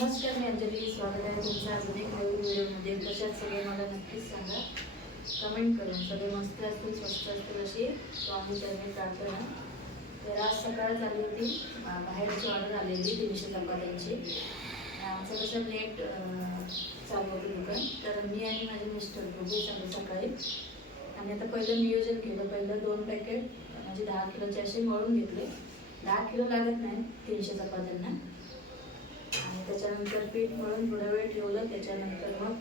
नमस्ते मी अंजली स्वागत आहे तुमचं अजून एक नवीन व्हिडिओमध्ये. कशात सगळे मला नक्कीच सांगा. कमेंट करून. सगळे मस्त असतील स्वस्त असतील अशी. स्वामी चरणी प्रार्थना तर आज सकाळ झाली होती. बाहेरची ऑर्डर आलेली तीनशे चपात्यांची आमचं कसं लेट चालू होतं दुकान. तर मी आणि माझे मिस्टर दोघे चालू सकाळी. आणि आता पहिलं नियोजन केलं. पहिलं दोन पॅकेट म्हणजे दहा किलोचे असे मळून घेतले. दहा किलो लागत नाही तीनशे चपात्यांना नंतर पीठ मळून थोडा वेळ ठेवलं त्याच्यानंतर मग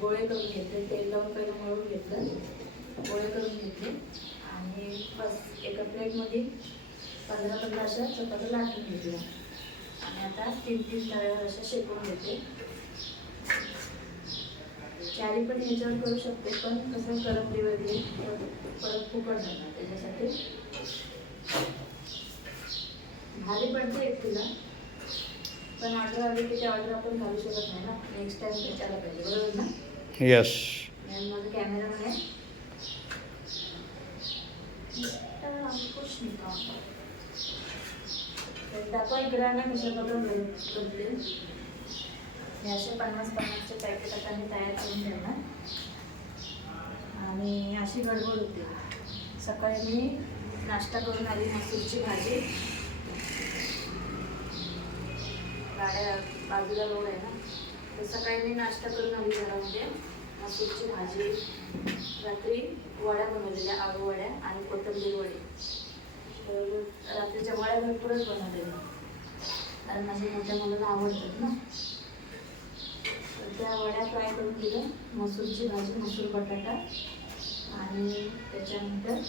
गोळे करून घेतले. तेल लावून पहिलं मळून घेतलं. गोळे करून घेतले. आणि बस एका प्लेटमध्ये पंधरा पंधरा अशा चपात्या लाटून घेतल्या. आणि आता तीन तीन तव्यावर अशा शेकून घेते चारी पण ह्याच्यावर करू शकते पण कसं करपली वगैरे तर परत फुकट जाणार त्याच्यासाठी. भारी पडते एक तुला पण ऑर्डर आली की ते ऑर्डर आपण घालू शकत नाही ना. नेक्स्ट टाइम विचारला पाहिजे. बरोबर ना? यस माझं आहे. दाखवा इकडं ना हे असे पन्नास पन्नासचे पॅकेट आता मी तयार करून ठेवणार. आणि अशी गडबड होते. सकाळी मी नाश्ता करून आली मसूरची भाजी. गाड्या बाजूला रोड आहे ना तर सकाळी मी नाश्ता करून आली घरामध्ये. मसूरची भाजी रात्री वड्या बनवलेल्या आळू वड्या आणि कोथंबीर वडे. तर रात्रीच्या वड्या भरपूरच बनवलेल्या. कारण माझ्या मोठ्या मुलांना आवडतात ना. तर त्या वड्या फ्राय करून दिल्या. मसूरची भाजी मसूर बटाटा आणि त्याच्यानंतर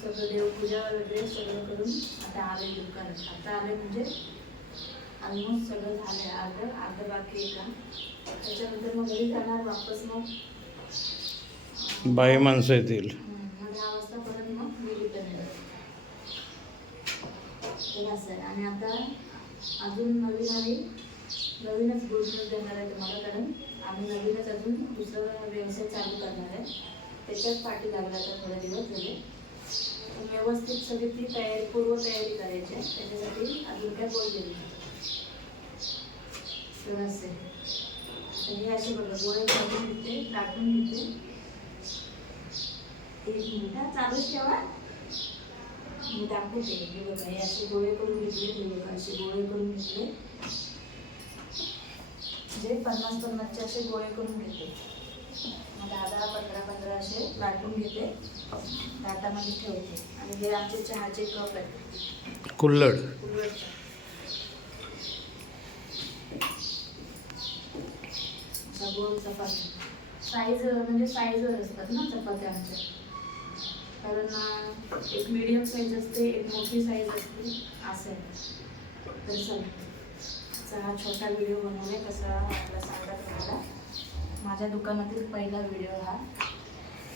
सगळं देवपूजा वगैरे सगळं करून आता आले दुकानात. आता आले म्हणजे ऑलमोस्ट सगळं झालंय. अर्ध अर्ध बाकी आहे का? त्याच्यानंतर मग घरी जाणार वापस मग? बाई माणसं येतील. मग दहा वाजता परत मग मी रिटर्न येणार. तर आहे. आणि आता अजून नवीन आम्ही नवीनच न्यूज देणार आहे तुम्हाला कारण आम्ही नवीनच अजून दुसरा व्यवसाय चालू करणार आहे. त्याच्याच पाठी लागला आता थोडे दिवस झाले. व्यवस्थित सगळी ती तयारी पूर्व तयारी करायची आहे. त्याच्यासाठी अजून काय बोललेली. तर असे तर हे असे बघा गोळे काढून घेते टाकून घेते. एक मिनिट चालूच ठेवा. मी दाखवते हे बघा हे असे गोळे करून घेतले हे बघा असे गोळे करून घेतले. म्हणजे पन्नास पन्नासचे असे गोळे करून घेते. मग दहा दहा पंधरा पंधरा असे लाटून घेते. ताटामध्ये ठेवते. आणि हे आमचे चहाचे कप आहेत. कुल्लड उलटचे. अशा गोल चपात्या. साईज म्हणजे साईजवर असतात ना चपात्या आमच्या. कारण एक मीडियम साईज असते एक मोठी साईज असते असं आहे. तर चला. हा छोटा व्हिडिओ बनवणे कसा आपला सांगा तुम्हाला. माझ्या दुकानातील पहिला व्हिडिओ हा.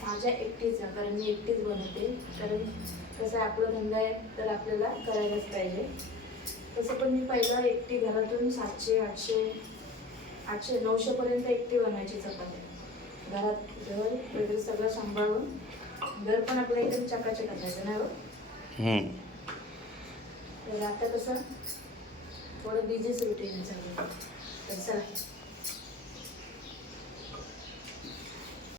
माझ्या एकटीचा कारण मी एकटीच बनवते. कारण कसं आपला धंदा आहे तर आपल्याला करायलाच पाहिजे. तसं पण मी पहिला एकटी घरातून सातशे आठशे आठशे नऊशेपर्यंत एकटी बनवायची चपात्या घरात घर वगैरे सगळं सांभाळून घर पण आपल्या एकदम चकाचक असायचं नाही हो. तर आता कसं थोडं बिझीच रुटीन चालू आहे. तर चला